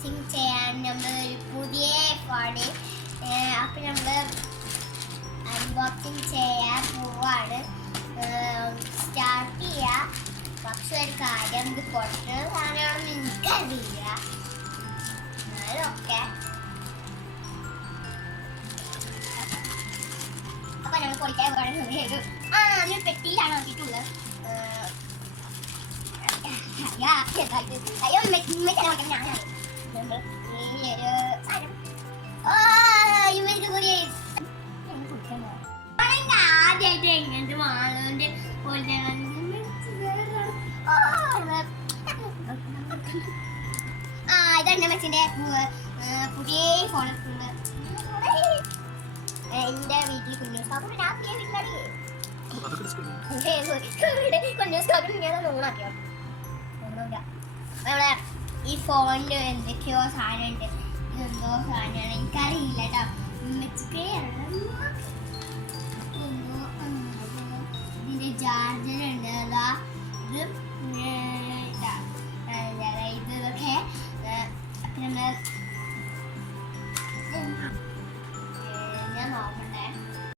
Unboxing ചെയ്യാൻ നമ്മളൊരു പുതിയ ഫോണ് അപ്പം നമ്മൾ അൺബോക്സിങ് ചെയ്യാൻ പോവാണ്. സ്റ്റാർട്ട് ചെയ്യാം. പക്ഷെ ഒരു കാര്യം, ഇത് പൊട്ടുന്ന സാധനമാണെന്ന് എനിക്കറിയില്ല. എന്നാലും ഓക്കെ. അപ്പൊ നമ്മൾ പൊളിക്കാൻ പോകുന്നത് അതിന് പെട്ടിയിലാണ് നോക്കിയിട്ടുള്ളത്. അയ്യോ ഞാനാണ് നമ്മൾ ഈ ഒരു സാധനം ആദ്യമായിട്ട് എങ്ങനത്തെ വാങ്ങുന്നുണ്ട് ഇതാണ് മെച്ചിന്റെ പുതിയ ഫോൺ. എന്റെ വീട്ടിൽ കുഞ്ഞു സാബു രാത്രി ഓണാക്കിയോ നമ്മളെ ഈ ഫോണിൽ എന്തൊക്കെയോ സാധനം ഉണ്ട്. ഇതെന്തോ സാധനമാണ് എനിക്കറിയില്ല കേട്ടോ. ഇതിന്റെ ചാർജർ ഉണ്ട്. അതാ ഇത്